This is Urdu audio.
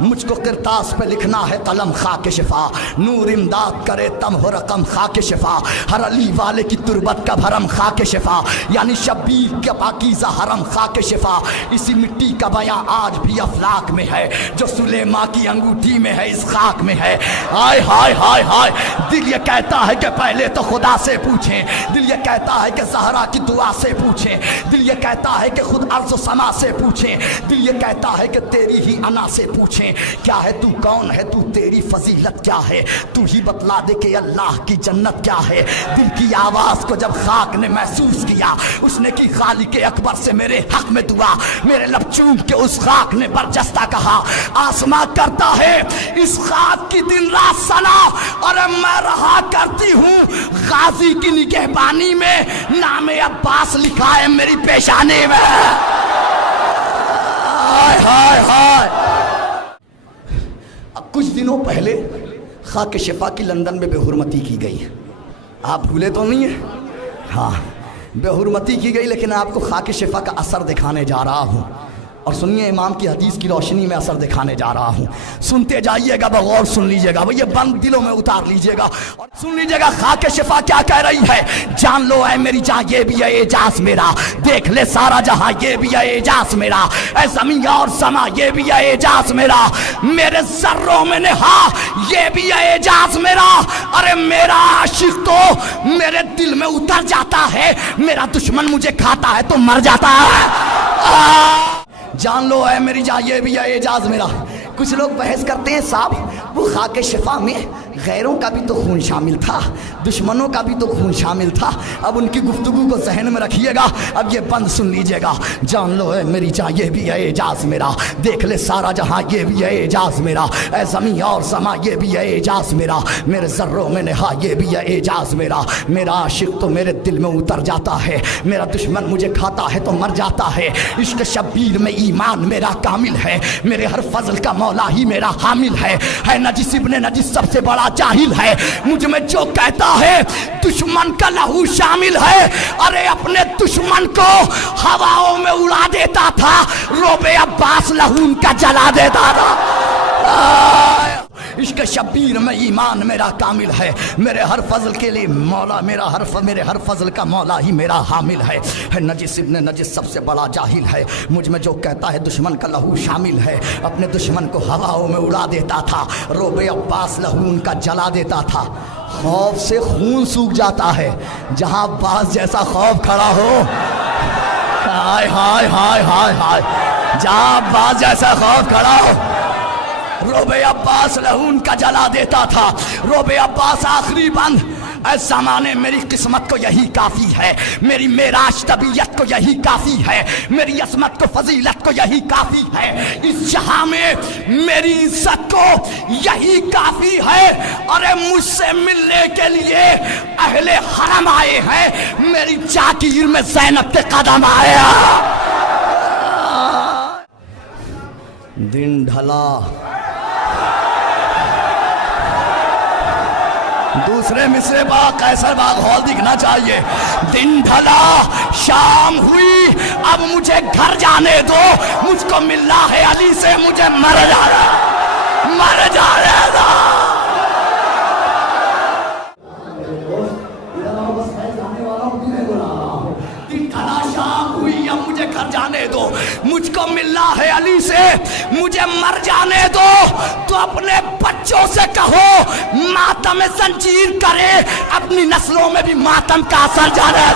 مجھ کو کرتاس پہ لکھنا ہے قلم خاک شفا، نور امداد کرے تم ہو رقم خاک شفا، ہر علی والے کی تربت کا بھرم خاک شفا، یعنی شبیر کا پاکیزہ حرم خاک شفا، اسی مٹی کا بیاں آج بھی افلاک میں ہے، جو سلیماں کی انگوٹھی میں ہے اس خاک میں ہے۔ ہائے ہائے ہائے ہائے، دل یہ کہتا ہے کہ پہلے تو خدا سے پوچھیں، دل یہ کہتا ہے کہ زہرا کی دعا سے پوچھیں، دل یہ کہتا ہے کہ خود ارض و سما سے پوچھیں، دل یہ کہتا ہے کہ تیری ہی انا سے پوچھیں، کیا ہے تو، کون ہے تو، تیری فضیلت کیا ہے، تو ہی بتلا دے کہ اللہ کی جنت کیا ہے۔ دل کی آواز کو جب خاک نے محسوس کیا، اس نے کی خالق اکبر سے میرے حق میں دعا، میرے لب چوم کے اس خاک نے برجستہ کہا، آسماں کرتا ہے اس خاک کی دن رات ثنا، اور میں رہا کرتی ہوں غازی کی نگہبانی میں، نام عباس لکھا ہے میری پیشانی میں۔ ہائے ہائے ہائے۔ اب کچھ دنوں پہلے خاک شفا کی لندن میں بے حرمتی کی گئی، آپ بھولے تو نہیں ہیں؟ ہاں بے حرمتی کی گئی، لیکن آپ کو خاک شفا کا اثر دکھانے جا رہا ہوں، اور سنیے امام کی حدیث کی روشنی میں اثر دکھانے جا رہا ہوں، سنتے جائیے گا، بغور سن لیجیے گا، وہ یہ بند دلوں میں اتار لیجیے گا اور سن لیجیے گا خاک شفا کیا کہہ رہی ہے۔ جان لو اے میری جان یہ بھی ہے اعجاز میرا، دیکھ لے سارا جہاں یہ بھی ہے اعجاز میرا، اے زمین اور سما یہ بھی ہے اعجاز میرا، میرے ذروں میں نہا یہ بھی ہے اعجاز میرا، ارے میرا عاشق تو میرے دل میں اتر جاتا ہے، میرا دشمن مجھے کھاتا ہے تو مر جاتا ہے۔ جان لو اے میری جان یہ بھی ہے اعجاز میرا۔ کچھ لوگ بحث کرتے ہیں صاحب وہ خاک شفا میں غیروں کا بھی تو خون شامل تھا، دشمنوں کا بھی تو خون شامل تھا۔ اب ان کی گفتگو کو ذہن میں رکھیے گا، اب یہ بند سن لیجیے گا۔ جان لو اے میری جان یہ بھی ہے اعجاز میرا، دیکھ لے سارا جہاں یہ بھی ہے اعجاز میرا، اے زمین اور سما یہ بھی ہے اعجاز میرا، میرے ذروں میں نہا یہ بھی ہے اعجاز میرا، میرا عاشق تو میرے دل میں اتر جاتا ہے، میرا دشمن مجھے کھاتا ہے تو مر جاتا ہے۔ عشق شبیر میں ایمان میرا کامل ہے، میرے ہر فضل کا مولا ہی میرا حامل ہے نجس ابن نجس سب سے بڑا جاہل ہے، مجھ میں جو کہتا ہے دشمن کا لہو شامل ہے، ارے اپنے دشمن کو ہواؤں میں اڑا دیتا تھا، روب عباس لہو ان کا جلا دیتا تھا۔ عشق شبیر میں ایمان میرا کامل ہے، میرے ہر فضل کے لیے مولا میرے ہر فضل کا مولا ہی میرا حامل ہے نجس ابن نجس سب سے بڑا جاہل ہے، مجھ میں جو کہتا ہے دشمن کا لہو شامل ہے، اپنے دشمن کو ہواؤں میں اڑا دیتا تھا، روب عباس لہو ان کا جلا دیتا تھا۔ خوف سے خون سوکھ جاتا ہے، جہاں عباس جیسا خوف کھڑا ہو، ہائے ہائے ہائے ہائے ہائے، جہاں عباس جیسا خوف کھڑا ہو، روب عباس لہو ان کا جلا دیتا تھا۔ روب عباس آخری بند، اے زمانے میری قسمت کو یہی کافی ہے، میری معراج طبیعت کو یہی کافی ہے، میری عظمت کو فضیلت کو یہی کافی ہے، اس جہاں میں میری عزت کو یہی کافی ہے، ارے مجھ سے ملنے کے لیے اہل حرم آئے ہیں، میری چاکیر میں زینب کے قدم آئے ہیں۔ دن ڈھلا، دوسرے مصرے باغ قیصر باغ ہال دکھنا چاہیے۔ دن ڈھلا، شام ہوئی، اب مجھے گھر جانے دو، مجھ کو ملنا ہے علی سے، مجھے مر جانے دو۔ گھر جانے دو، مجھ کو ملنا ہے علی سے، مجھے مر جانے دو، تو اپنے بچوں سے کہو ماتم زنجیر کرے، اپنی نسلوں میں بھی ماتم کا اثر جانے